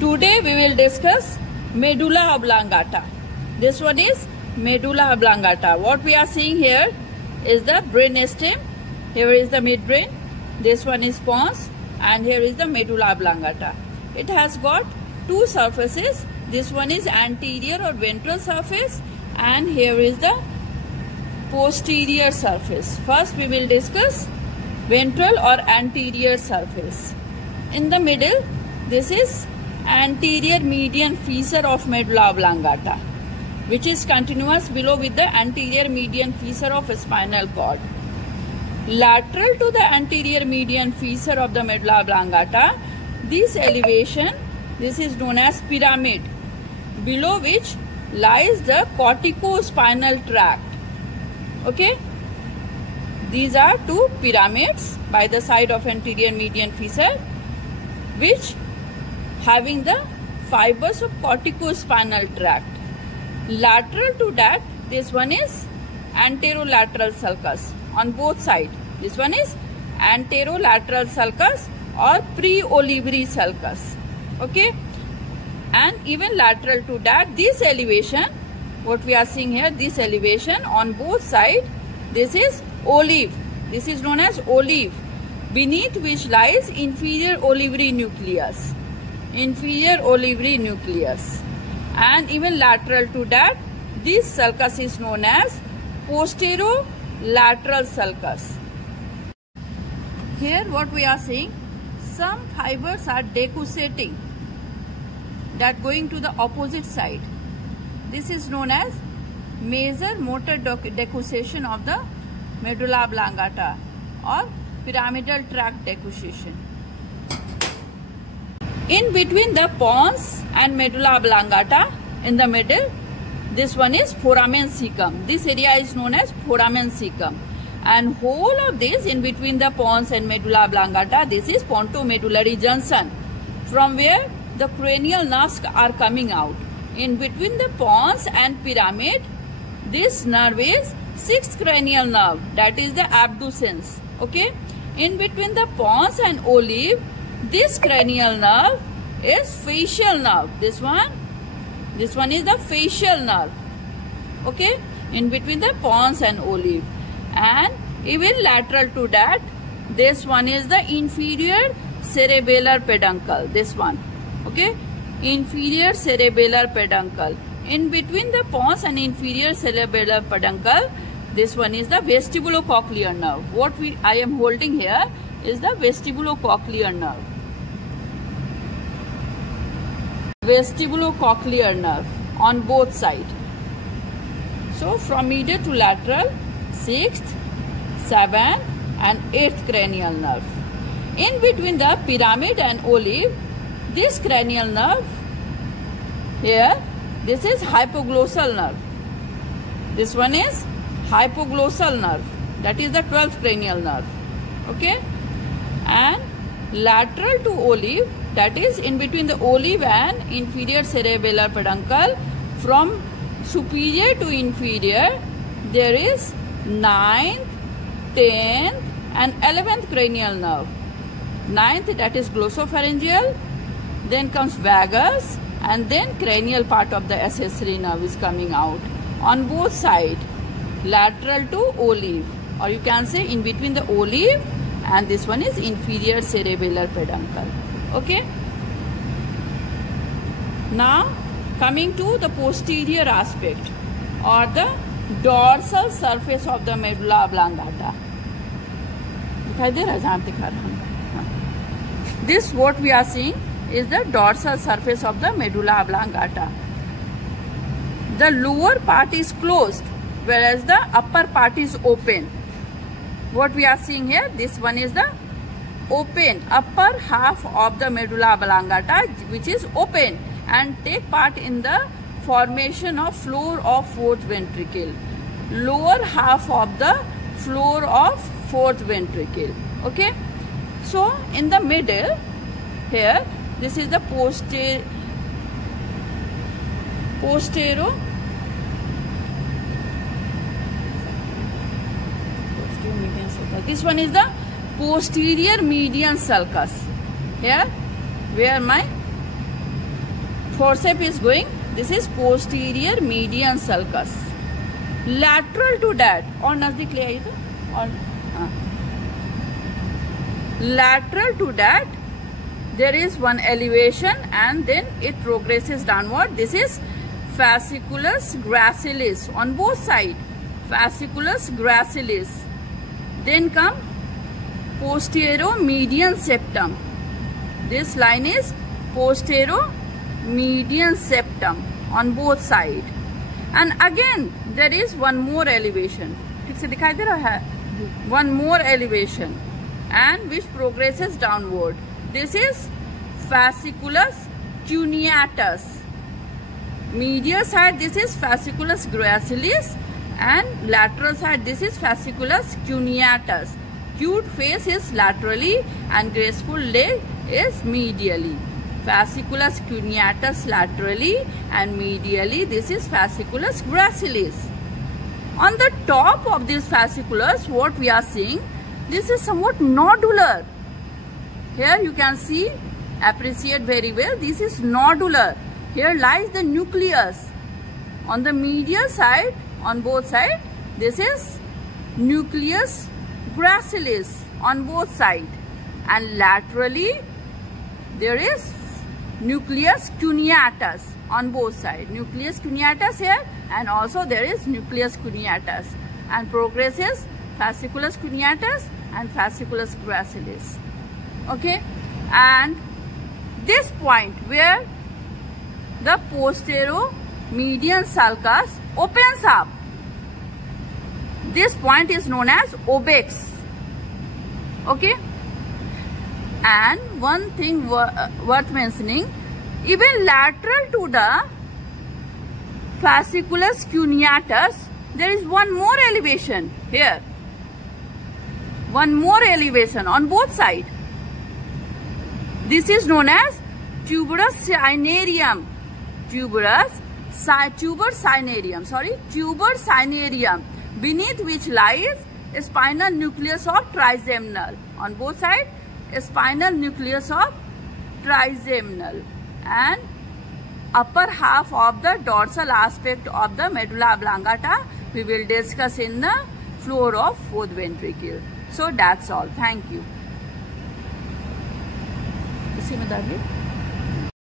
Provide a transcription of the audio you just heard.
Today we will discuss medulla oblongata. This one is medulla oblongata. What we are seeing here is the brainstem. Here is the midbrain. This one is pons, and here is the medulla oblongata. It has got two surfaces. This one is anterior or ventral surface, and here is the posterior surface. First we will discuss ventral or anterior surface. In the middle, this is anterior median fissure of medulla oblongata, which is continuous below with the anterior median fissure of spinal cord. Lateral to the anterior median fissure of the medulla oblongata, this elevation, this is known as pyramid, below which lies the corticospinal tract. Okay, these are two pyramids by the side of anterior median fissure, which having the fibers of corticospinal tract. Lateral to that, this one is anterolateral sulcus on both sides. This one is anterolateral sulcus or pre-olivary sulcus. Okay, and even lateral to that, this elevation, what we are seeing here, this elevation on both sides, this is olive. This is known as olive, beneath which lies inferior olivary nucleus. Inferior olivary nucleus. And even lateral to that, this sulcus is known as posterolateral sulcus. Here what we are seeing, some fibers are decusating, that going to the opposite side. This is known as major motor decussation of the medulla oblongata or pyramidal tract decussation. In between the pons and medulla oblongata, in the middle, this one is foramen caecum. This area is known as foramen caecum. And whole of this, in between the pons and medulla oblongata, this is pontomedullary junction, from where the cranial nerves are coming out. In between the pons and pyramid, this nerve is sixth cranial nerve, that is the abducens. Okay, in between the pons and olive, this cranial nerve is facial nerve. This one is the facial nerve. Okay, in between the pons and olive. And even lateral to that, this one is the inferior cerebellar peduncle. This one, okay, inferior cerebellar peduncle. In between the pons and inferior cerebellar peduncle, this one is the vestibulocochlear nerve. What I am holding here is the vestibulocochlear nerve. Vestibulocochlear nerve on both sides. So from medial to lateral, 6th, 7th and 8th cranial nerve. In between the pyramid and olive, this cranial nerve here, this is hypoglossal nerve. This one is hypoglossal nerve, that is the 12th cranial nerve. Okay, and lateral to olive, that is in between the olive and inferior cerebellar peduncle, from superior to inferior, there is 9th, 10th and 11th cranial nerve. 9th, that is glossopharyngeal, then comes vagus, and then cranial part of the accessory nerve is coming out on both sides, lateral to olive, or you can say in between the olive and this one is inferior cerebellar peduncle. Okay, now coming to the posterior aspect or the dorsal surface of the medulla oblongata. This what we are seeing is the dorsal surface of the medulla oblongata. The lower part is closed, whereas the upper part is open. What we are seeing here, this one is the open upper half of the medulla oblongata, which is open and take part in the formation of floor of fourth ventricle. Lower half of the floor of fourth ventricle. Okay, so in the middle here, this is the posterior. This one is the posterior median sulcus. Here, where my forceps is going, this is posterior median sulcus. Lateral to that, और नजदीक ले आइए तो, और lateral to that there is one elevation and then it progresses downward. This is fasciculus gracilis on both sides, fasciculus gracilis. Then come posterior-median septum. This line is posterior-median septum on both sides. And again there is one more elevation. ठीक से दिखाई दे रहा है? One more elevation and which progresses downward. This is fasciculus cuneatus. Medial side this is fasciculus gracilis and lateral side this is fasciculus cuneatus. Cute face is laterally and graceful leg is medially. Fasciculus cuneatus laterally and medially this is fasciculus gracilis. On the top of this fasciculus what we are seeing, this is somewhat nodular. Here you can see, appreciate very well, this is nodular. Here lies the nucleus. On the medial side, on both sides, this is nucleus gracilis on both sides. And laterally, there is nucleus cuneatus on both sides. Nucleus cuneatus here and also there is nucleus cuneatus. And progresses fasciculus cuneatus and fasciculus gracilis. Okay, and this point where the posterior median sulcus opens up, this point is known as obex. Okay, and one thing worth mentioning, even lateral to the fasciculus cuneatus there is one more elevation here. One more elevation on both sides. This is known as tuberous cinerarium. Tuber cinerarium, beneath which lies a spinal nucleus of trigeminal. On both sides, a spinal nucleus of trigeminal and upper half of the dorsal aspect of the medulla oblongata we will discuss in the floor of fourth ventricle. So that's all. Thank you. इसी में डालिए.